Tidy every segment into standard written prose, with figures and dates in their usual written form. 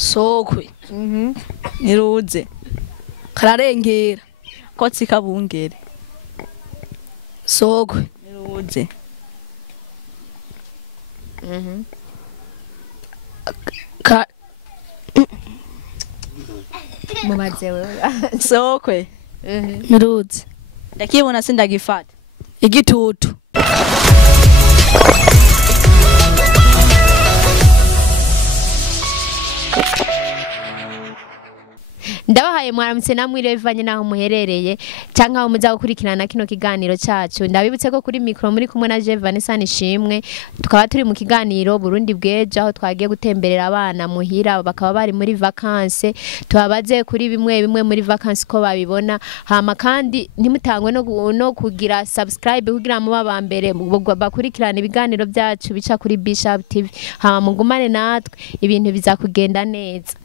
SOKWE. NIRUZE. Kararengera. Kotsi kabungere. SOKWE. NIRUZE. Ka mumaze wewe SOKWE. NIRUZE. Ndakibona sindagifata. Igitutu. ndabahaye mwaramutse namwe irevanye naho muherereye cyangwa aho muza gukurikirana kino kiganiro cyacu ndabibutse ko kuri micro muri kumwe na Vanessa Nishimwe tukaba turi mu kiganiro Burundi bweje aho twagiye gutemberera abana muhira bakaba bari muri vacances tubabaze kuri bimwe muri vacances ko babibona hama kandi ntimutangwe no kugira subscribe kugira mu babambere bakurikirana ibiganiro byacu bica kuri Bishop TV hama mugumane natwe ibintu bizakugenda neza.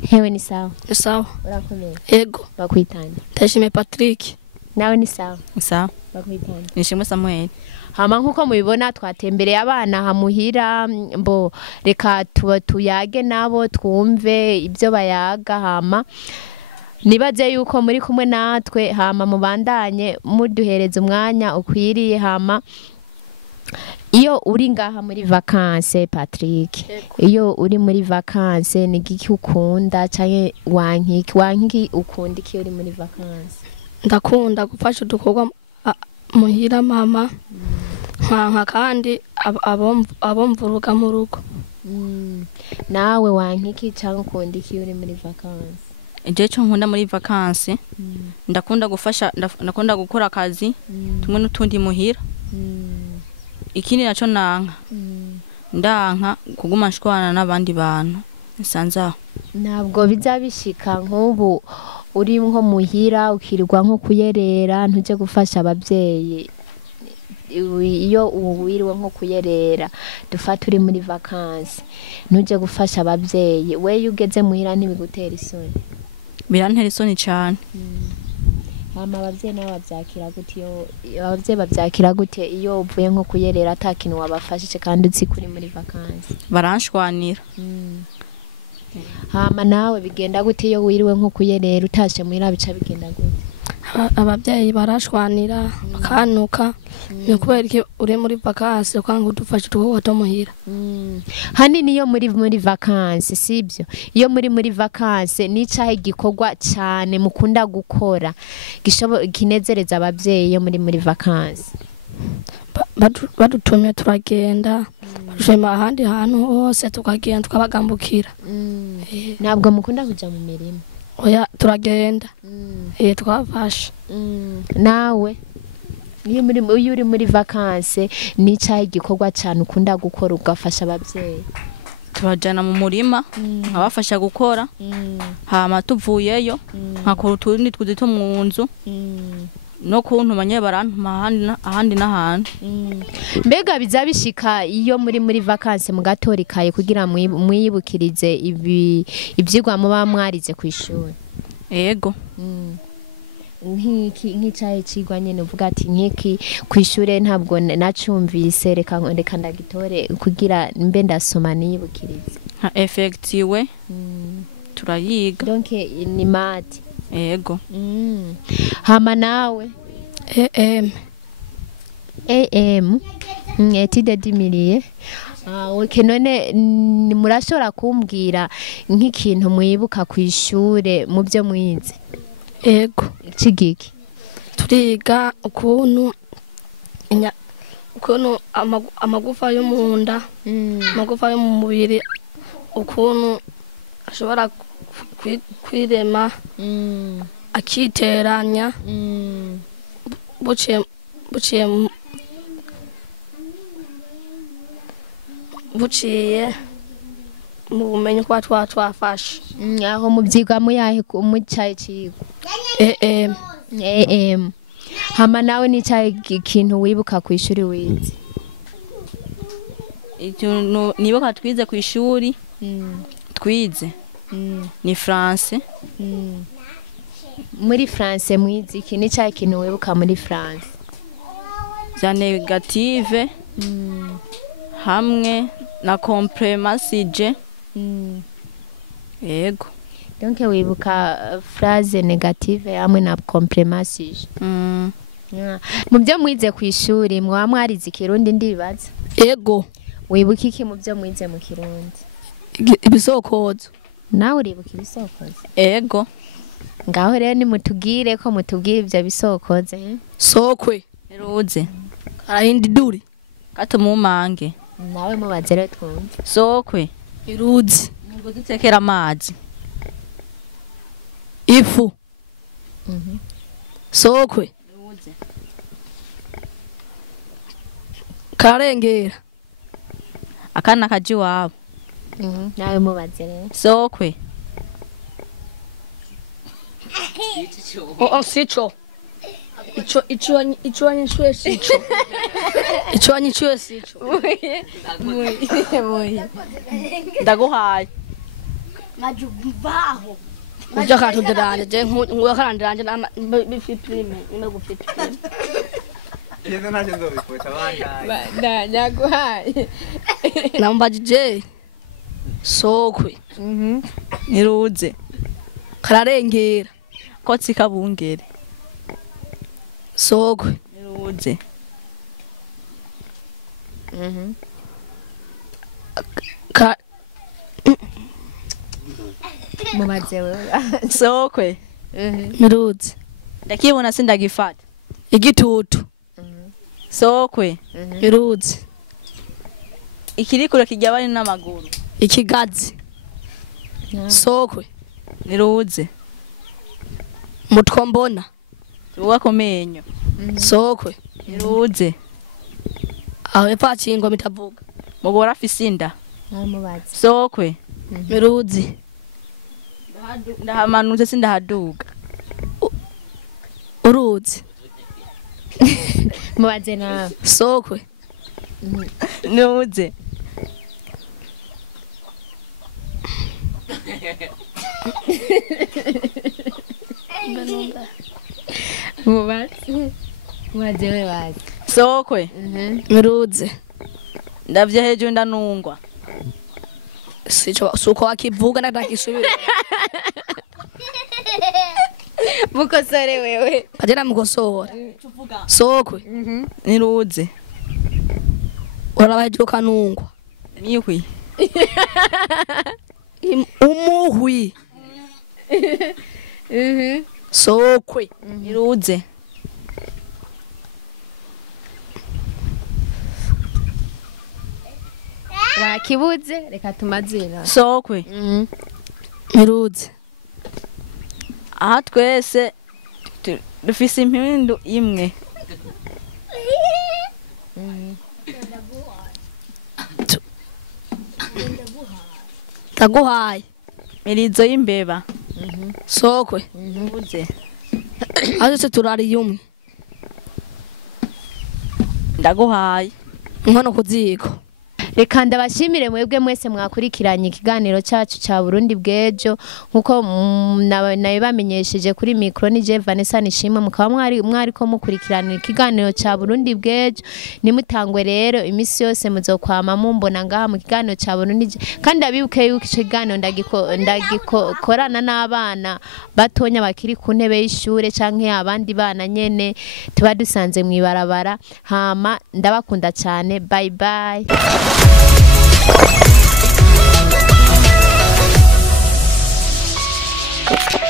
Hewe ni sawa. Sawa. Urakomeye. Ego. Bakwitanye. Ndashime Patrick. Nawe ni sawa. Sawa. Bakwitanye. Nishimwe Samuel. Hama nkuko mubibona twatembereye abana hamuhira mbo reka tuyage nabo twumve ibyo bayaga hama nibaze yuko muri kumwe natwe hama mubandanye muduhereza umwanya ukwiriye hama iyo uri ngaha muri vacances Patrick iyo uri muri vacances ni giki ukunda canke wankiki ukunda iki uri muri vacances? Ndakunda gufasha udukorwa muhira mama nka kandi abomvuruga mu rugo. Nawe wankiki canke ukunda iki uri muri vacances? Eje cyo nkunda muri vacances ndakunda gufasha ndakunda gukora akazi tumwe n'utundi muhira. Ikindi naco nanka ndanka kuguma nshwana n'abandi bantu nsanza ntabwo bizabishika nk'ubu uri nko muhira ukirirwa nko kuyerera ntuje gufasha abavyeyi iyo uwiriwe nko kuyerera dufata uri muri vacances ntuje gufasha abavyeyi we ugeze muhira ntibigutera isoni? birantera isoni cyane. Hama abavyeyi nabo bavyakira gute iyo abavyeyi bavyakira gute iyo uvuye nko kuyerera atakintu wabafashije kandi uzi kuri muri vacances? Baranshwanira. Hama nawe bigenda gute iyo wiriwe nko kuyerera utashe muhira bica bigenda gute? Abavyeyi barashwanira bakanuka ni kubera iki uri muri vacances kwanga udufasha tuwo to muhira. Hanini iyo muri vacances sibyo iyo muri vacances nicahe gikorwa cyane mukunda gukora kinezereza abavyeyi iyo muri vacances? Badutumye turagenda jema ahandi hantu hose tukagenda tukabagambukira. Ntabwo mukunda kuja mu mirimo? Oya turagenda. Twafasha. Nawe iyo uri muri vacances nicahe gikorwa cyane ukunda gukora ugafasha abavyeyi? Turajana mu murima nkabafasha gukora hama tuvuyeyo nkakora utundi twuzito mu nzu no kuntu manye barantuma ahandi n'ahandi. Mbega bizabishika iyo muri vacances mugatorikaye kugira mwiyibukirize ivyigwa muba mwarize kwishura? Ego. Nk'icaye cigwa nyene uvuga ati nkiki kwishure ntabwo nacumvise reka ndagitore kugira mbe ndasoma niyibukirize. Effective turayiga. Donc ni mati. Ego. Hama nawe? Étude d'imilie. Okay, none murashobora kumbwira nk'ikintu mwibuka kwishure mu byo mwize? Ego. Cigiki? Turiga ukuntu amagufa yo mu nda amagufa yo mu mubiri ukuntu ashobora kwirema akiteranya buciye mu bumenyi kwa twafashe. Aho mu byigwa muyahe mu cyaye cigwa? Hama nawe ni cyaye ikintu wibuka ku ishuri wize? Ikintu nibuka twize ku ishuri twize ni France. Muri France mwize iki ni cyaye ikintu wibuka muri France? za negative hamwe na complément sije yego donc wibuka phrase negative hamwe na complément. Mu byo mwize ku ishuri mwa mwarize ikirundi ndibaza. Ego. Wibuka iki mu byo mwize mu kirundi? Ibisokozo. Nawe uribuka ibisokozo? Ego. Ngaho rero nimutubwire ko mutubwire ibyo bisokozo. Sokwe. NIRUZE. Karahindi duri. Katumumange. Nawe mubaze rero twumve. SOKWE. NIRUZE. Ngo dutekera amazi. Ifu. SOKWE. NIRUZE. Karengera. Akana kaji wabo. Nawe mubaze rero. SOKWE. Sicho. Icho anyishwe sicho. Icho anyishwe sicho. Ndaguhaye. Majubaho. Uja katudiranje je nguya karandiranje na bifiprime ime gufiprime. Yego naje nzobikota bandaye. Bandaye. Nambajije. SOKWE. NIRUZE. Kararengera. Kotsi kabungere. SOKWE. NIRUZE. Mubaze wewe. SOKWE. NIRUZE. Ndakibona sindagifata. Igitutu. SOKWE. NIRUZE. Ikirikuro kijyabane n'amaguru. Ikigazi. SOKWE. NIRUZE. Mutwe mbona. Tuwa komenyo. SOKWE. NIRUZE. Awe pachingo mitavuga. Mugora fisinda. Mubaze. SOKWE. NIRUZE. Ndahamanutse sindahaduga. Uruzi. Mubaze nawe. SOKWE. NIRUZE. Mubaze. Mubaze wewe wazi. SOKWE. NIRUZE. Ndavye hejuru ndanungwa. Sicho suko akivuga ndakisubira. Mukosore wewe. Pajera mukosora. SOKWE. NIRUZE. Uraba hejuru kanungwa. Mihwi. Umuhwi. SOKWE. NIRUZE. Wakibuze reka tumazira. SOKWE. NIRUZE. Aha twese dufise impindu imwe. Taguhaye. Mirizo y'imbeba. SOKWE. NIRUZE. Azose turari yumwe. Ndaguhaye. Inkono kuziko. Reka ndabashimire mwebwe mwese mwakurikiranye ikiganiro cyacu cya Burundi bw'ejo nkuko nabibamenyesheje kuri micro ni je Vanessa Nishimwe mukaba mwari ko mukurikirana ikiganiro cya Burundi bw'ejo nimutangwe rero imisi yose muzokwama mumbona ngaha mu kiganiro cya Burundi kandi abibuke yuko ikiganiro ndagikorana n'abana batonya bakiri ku ntebe y'ishure canke abandi bana nyene tuba dusanze mwibarabara hama ndabakunda cyane bye bye. You